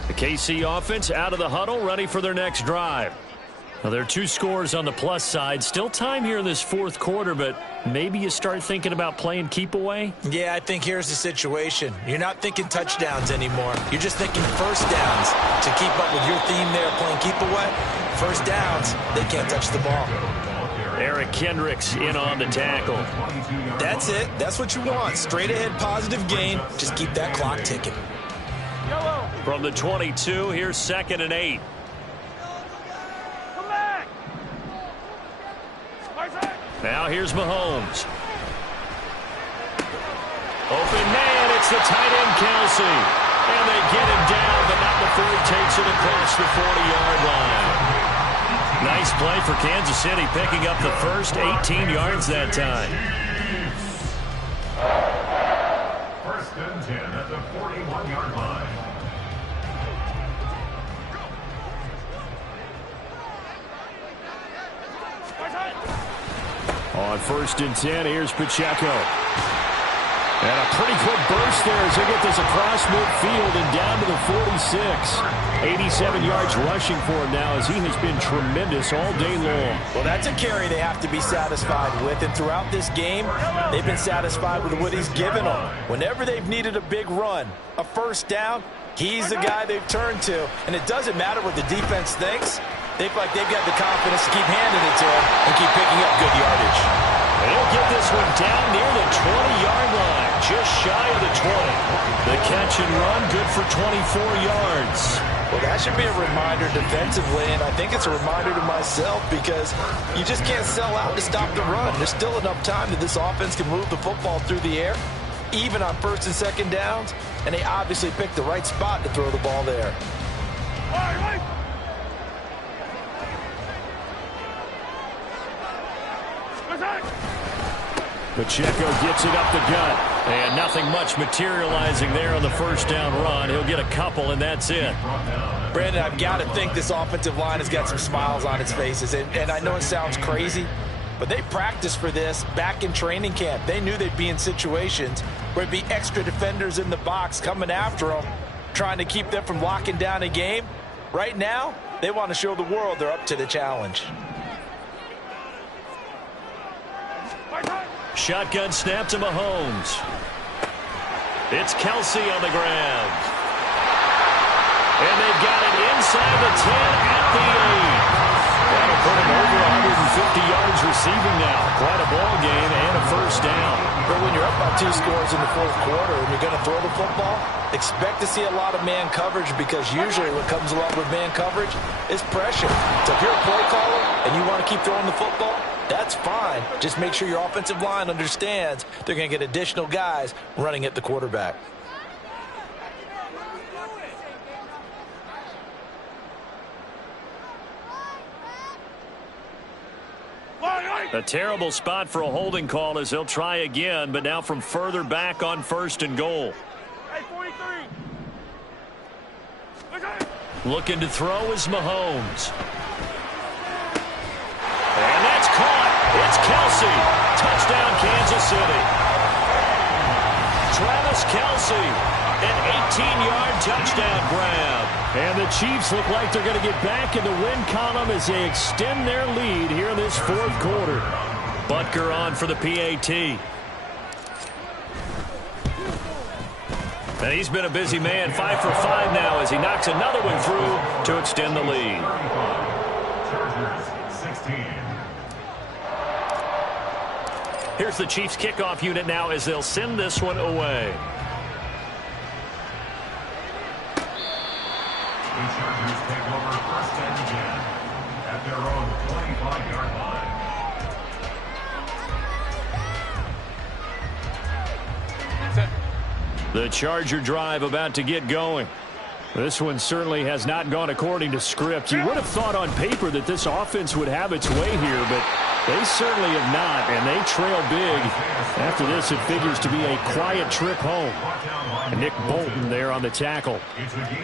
The KC offense out of the huddle, ready for their next drive. Now, there are 2 scores on the plus side. Still time here in this fourth quarter, but maybe you start thinking about playing keep away? Yeah, I think here's the situation. You're not thinking touchdowns anymore. You're just thinking first downs. To keep up with your theme there, playing keep away, first downs, they can't touch the ball. Eric Kendricks in on the tackle. That's it. That's what you want. Straight ahead positive gain. Just keep that clock ticking. From the 22, here's 2nd and 8. Now here's Mahomes. Open man, it's the tight end Kelsey. And they get him down, but not before he takes it across the 40-yard line. Nice play for Kansas City, picking up the first 18 yards that time. 1st and 10 at the 41-yard line. On 1st and 10, here's Pacheco. And a pretty quick burst there as they get this across midfield and down to the 46. 87 yards rushing for him now as he has been tremendous all day long. Well, that's a carry they have to be satisfied with. And throughout this game, they've been satisfied with what he's given them. Whenever they've needed a big run, a first down, he's the guy they've turned to. And it doesn't matter what the defense thinks. They feel like they've got the confidence to keep handing it to him and keep picking up good yardage. They'll get this one down near the 20-yard line, just shy of the 20. The catch and run, good for 24 yards. Well, that should be a reminder defensively, and I think it's a reminder to myself because you just can't sell out to stop the run. There's still enough time that this offense can move the football through the air, even on 1st and 2nd downs, and they obviously picked the right spot to throw the ball there. Pacheco gets it up the gut, and nothing much materializing there on the first down run. He'll get a couple, and that's it. Brandon, I've got to think this offensive line has got some smiles on its faces, and I know it sounds crazy, but they practiced for this back in training camp. They knew they'd be in situations where there'd be extra defenders in the box coming after them, trying to keep them from locking down a game. Right now, they want to show the world they're up to the challenge. Shotgun snap to Mahomes. It's Kelsey on the ground. And they've got it inside the 10 at the 8. That'll put him over 150 yards receiving now. Quite a ball game and a first down. But when you're up by 2 scores in the fourth quarter and you're going to throw the football, expect to see a lot of man coverage because usually what comes along with man coverage is pressure. So if you're a play caller and you want to keep throwing the football, that's fine. Just make sure your offensive line understands they're going to get additional guys running at the quarterback. A terrible spot for a holding call as they'll try again, but now from further back on 1st and goal. Looking to throw is Mahomes. And that's caught. It's Kelsey. Touchdown, Kansas City. Travis Kelsey, an 18-yard touchdown grab. And the Chiefs look like they're going to get back in the win column as they extend their lead here in this fourth quarter. Butker on for the PAT. And he's been a busy man, 5 for 5 now as he knocks another one through to extend the lead. Chargers 16. Here's the Chiefs kickoff unit now as they'll send this one away. The Chargers take over 1st and 10 at their own 25-yard line. The Charger drive about to get going. This one certainly has not gone according to script. You would have thought on paper that this offense would have its way here, but they certainly have not, and they trail big. After this, it figures to be a quiet trip home. And Nick Bolton there on the tackle.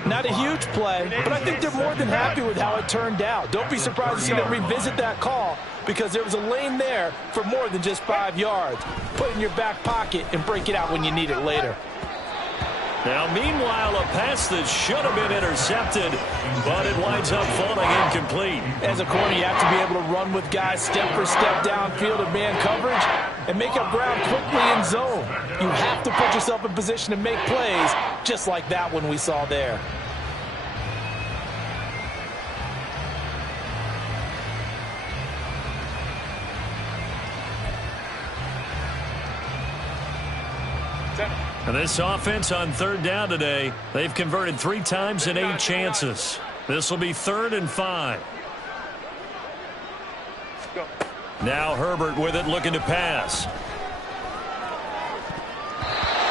Not a huge play, but I think they're more than happy with how it turned out. Don't be surprised to see them revisit that call because there was a lane there for more than just 5 yards. Put it in your back pocket and break it out when you need it later. Now, meanwhile, a pass that should have been intercepted, but it winds up falling incomplete. As a corner, you have to be able to run with guys step for step downfield in man coverage and make up ground quickly in zone. You have to put yourself in position to make plays, just like that one we saw there. And this offense on third down today, they've converted 3 times in 8 chances. This will be 3rd and 5. Now Herbert with it, looking to pass.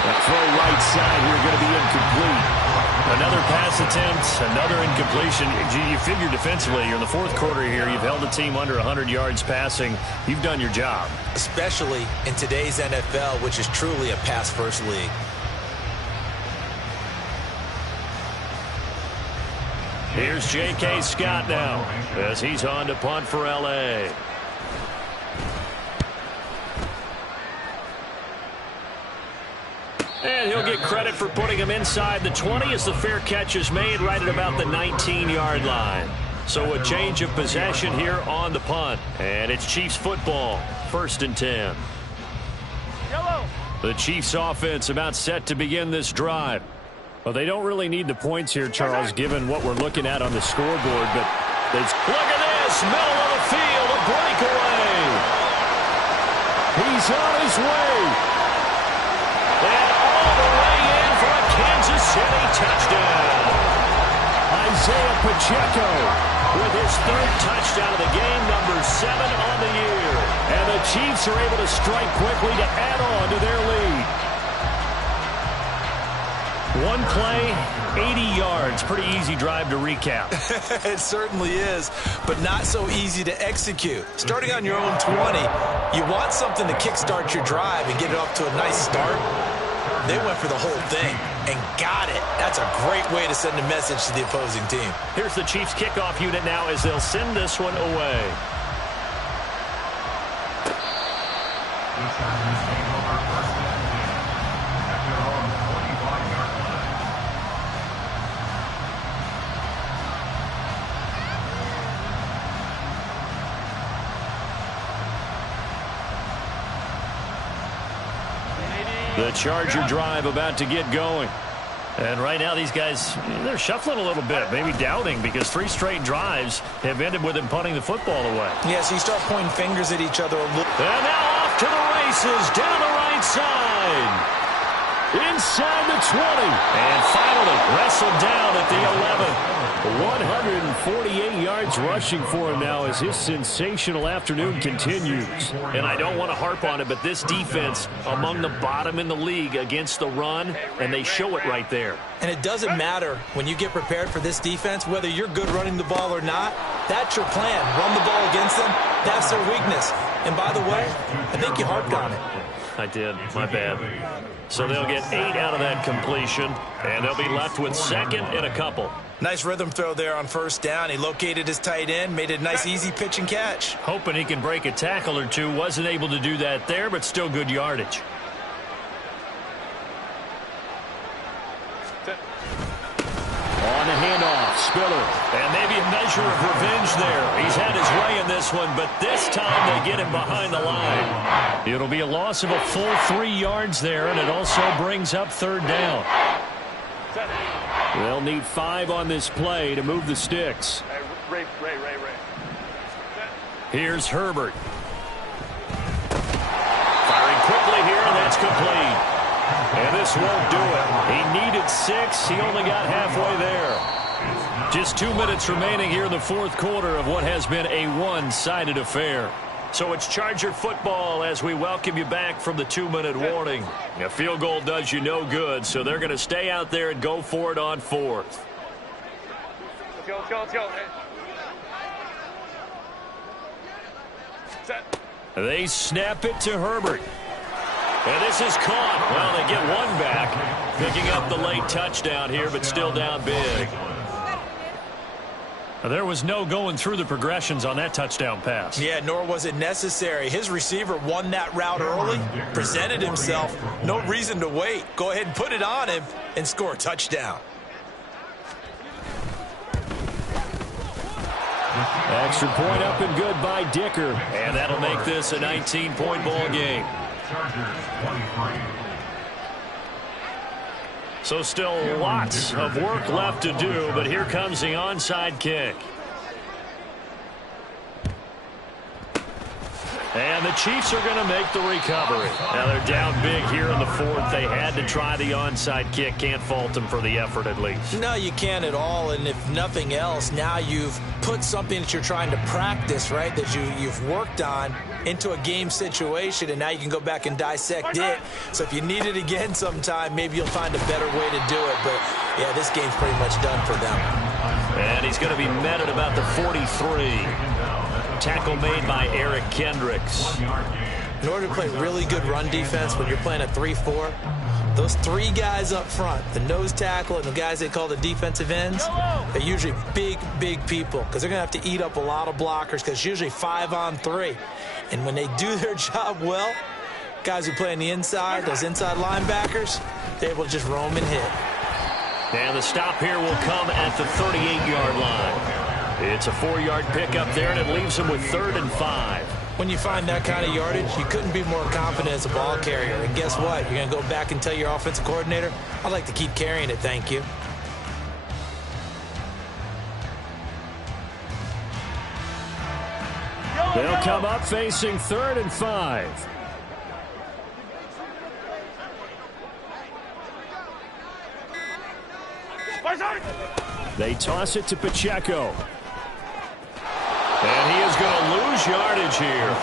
That throw right side here going to be incomplete. Another pass attempt, another incompletion. You figure defensively, you're in the 4th quarter here. You've held the team under 100 yards passing. You've done your job. Especially in today's NFL, which is truly a pass-first league. Here's J.K. Scott now as he's on to punt for L.A. And he'll get credit for putting him inside the 20 as the fair catch is made right at about the 19-yard line. So a change of possession here on the punt. And it's Chiefs football, 1st and 10. Yellow. The Chiefs offense about set to begin this drive. Well, they don't really need the points here, Charles, given what we're looking at on the scoreboard. But look at this, middle of the field, a breakaway. He's on his way. And all the way in for a Kansas City touchdown. Isaiah Pacheco with his 3rd touchdown of the game, number 7 on the year. And the Chiefs are able to strike quickly to add on to their lead. One play, 80 yards. Pretty easy drive to recap. It certainly is, but not so easy to execute. Starting on your own 20, you want something to kickstart your drive and get it off to a nice start. They went for the whole thing and got it. That's a great way to send a message to the opposing team. Here's the Chiefs kickoff unit now as they'll send this one away. The Charger drive about to get going. And right now these guys, they're shuffling a little bit, maybe doubting, because 3 straight drives have ended with them punting the football away. Yeah, so you start pointing fingers at each other a little. And now off to the races, down the right side. Inside the 20. And finally wrestled down at the 11. 148 yards rushing for him now as his sensational afternoon continues. And I don't want to harp on it, but this defense among the bottom in the league against the run, and they show it right there. And it doesn't matter when you get prepared for this defense, whether you're good running the ball or not, that's your plan. Run the ball against them, that's their weakness. And by the way, I think you harped on it. I did. My bad. So they'll get 8 out of that completion, and they'll be left with 2nd and a couple. Nice rhythm throw there on 1st down. He located his tight end, made it a nice, easy pitch and catch. Hoping he can break a tackle or two. Wasn't able to do that there, but still good yardage. On the handoff, Spiller. And maybe a measure of revenge there. He's had his way in this one, but this time they get him behind the line. It'll be a loss of a full 3 yards there, and it also brings up 3rd down. They'll need 5 on this play to move the sticks. Ray. Here's Herbert. Firing quickly here, and that's complete. And this won't do it. He needed 6. He only got halfway there. Just 2 minutes remaining here in the 4th quarter of what has been a one-sided affair. So it's Charger football as we welcome you back from the 2-minute warning. A field goal does you no good, so they're going to stay out there and go for it on 4th. Let's go. Set. They snap it to Herbert. And this is caught. Well, they get one back, picking up the late touchdown here, but still down big. There was no going through the progressions on that touchdown pass. Yeah, nor was it necessary. His receiver won that route early, presented himself. No reason to wait. Go ahead and put it on him and score a touchdown. Extra point up and good by Dicker. And that'll make this a 19-point ball game. Chargers 23. So still lots of work left to do, but here comes the onside kick. And the Chiefs are going to make the recovery. Now they're down big here in the fourth. They had to try the onside kick. Can't fault them for the effort at least. No, you can't at all. And if nothing else, now you've put something that you're trying to practice, right, that you've worked on into a game situation, and now you can go back and dissect it. So if you need it again sometime, maybe you'll find a better way to do it. But, yeah, this game's pretty much done for them. And he's going to be met at about the 43. Tackle made by Eric Kendricks. In order to play really good run defense when you're playing a 3-4, those three guys up front, the nose tackle and the guys they call the defensive ends, they're usually big, big people because they're going to have to eat up a lot of blockers because it's usually 5-on-3. And when they do their job well, guys who play on the inside, those inside linebackers, they're able to just roam and hit. And the stop here will come at the 38-yard line. It's a 4-yard pickup there, and it leaves him with 3rd and 5. When you find that kind of yardage, you couldn't be more confident as a ball carrier. And guess what? You're going to go back and tell your offensive coordinator, I'd like to keep carrying it, thank you. They'll come up facing 3rd and 5. They toss it to Pacheco. And he is going to lose yardage here.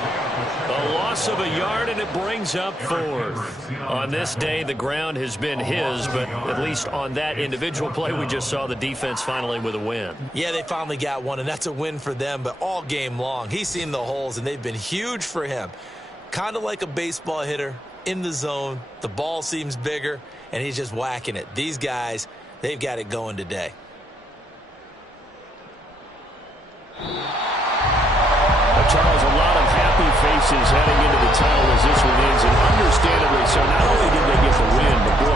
A loss of a yard, and it brings up 4th. On this day, the ground has been his, but at least on that individual play, we just saw the defense finally with a win. Yeah, they finally got one, and that's a win for them, but all game long, he's seen the holes, and they've been huge for him. Kind of like a baseball hitter in the zone. The ball seems bigger, and he's just whacking it. These guys, they've got it going today. Charles, a lot of happy faces heading into the tunnel as this one ends, and understandably so. Not only did they get the win, but boy,